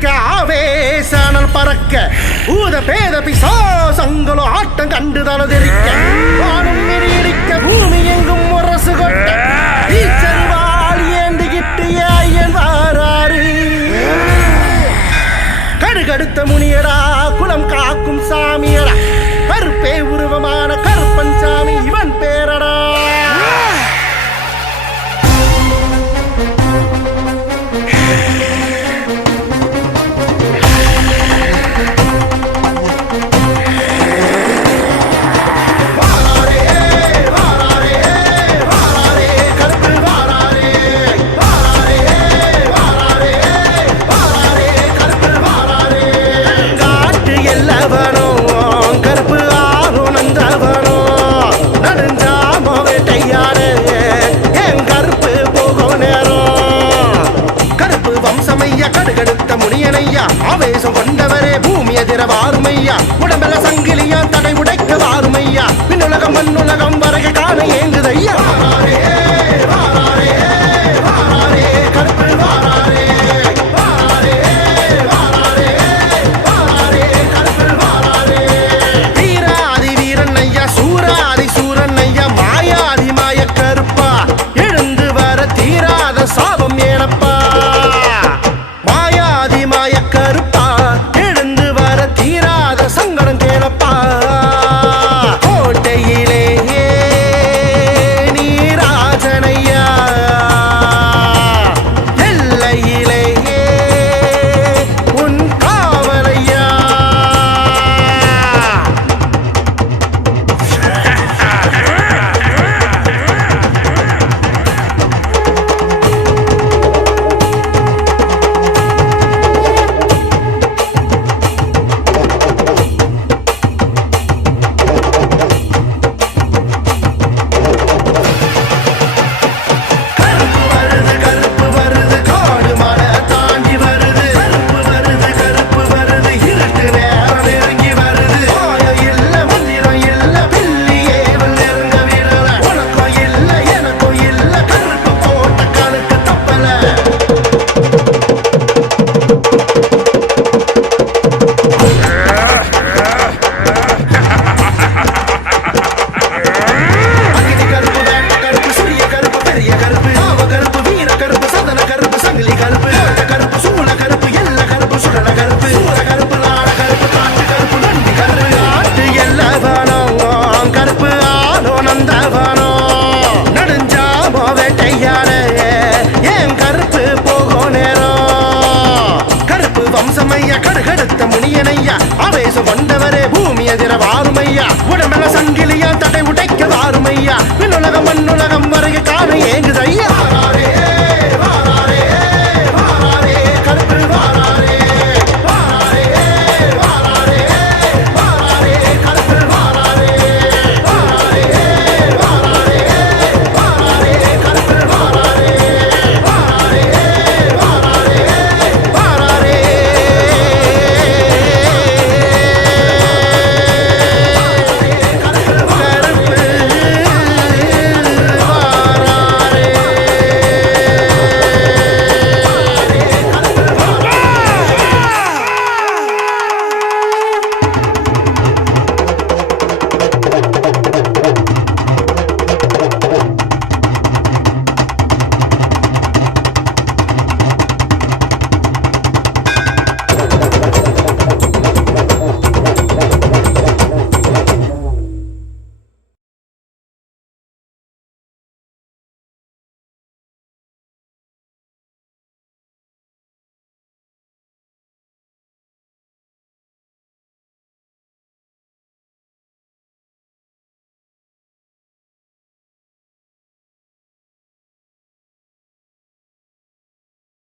அடிக்க ஆவேசனல் பறக்க ஊத பேத பிசாசங்களோ ஆட்டம் கண்டு தலதெரிக்க வானம் மிடிக்க பூமி எங்கும் முரசு கொட்ட ஈச்சரிவாள் ஏந்துகிட்டு ஐயன் வாராரு கடுகடுத்த முனியடா குலம் காக்கும் சாமியடா கருப்பே உருவமான கருப்பன் சாமி இவன் பேரடா கடுகடுத்த முனியனையா ஆவேசம் கொண்டவரே பூமி எதிர வாருமையா உடம்பெல சங்கிலியா தடை உடைக்க வாருமையா விண்ணுலகம் மண்ணுலகம் வரைக காண ஏங்குதையா வீராதி வீரன் ஐயா சூராதி சூரன் ஐயா மாயாதி மாய கருப்பா எழுந்து வர தீராத சாபம் ஏனப்பா கருப்பா எழுந்து வர தீராத சங்கடம் கேளப்பா கோட்டையிலே நீராஜனையா எல்லையிலே உன் காவலையா கடுகடுத்த முனியனையா ஆவேசம் கொண்டவரே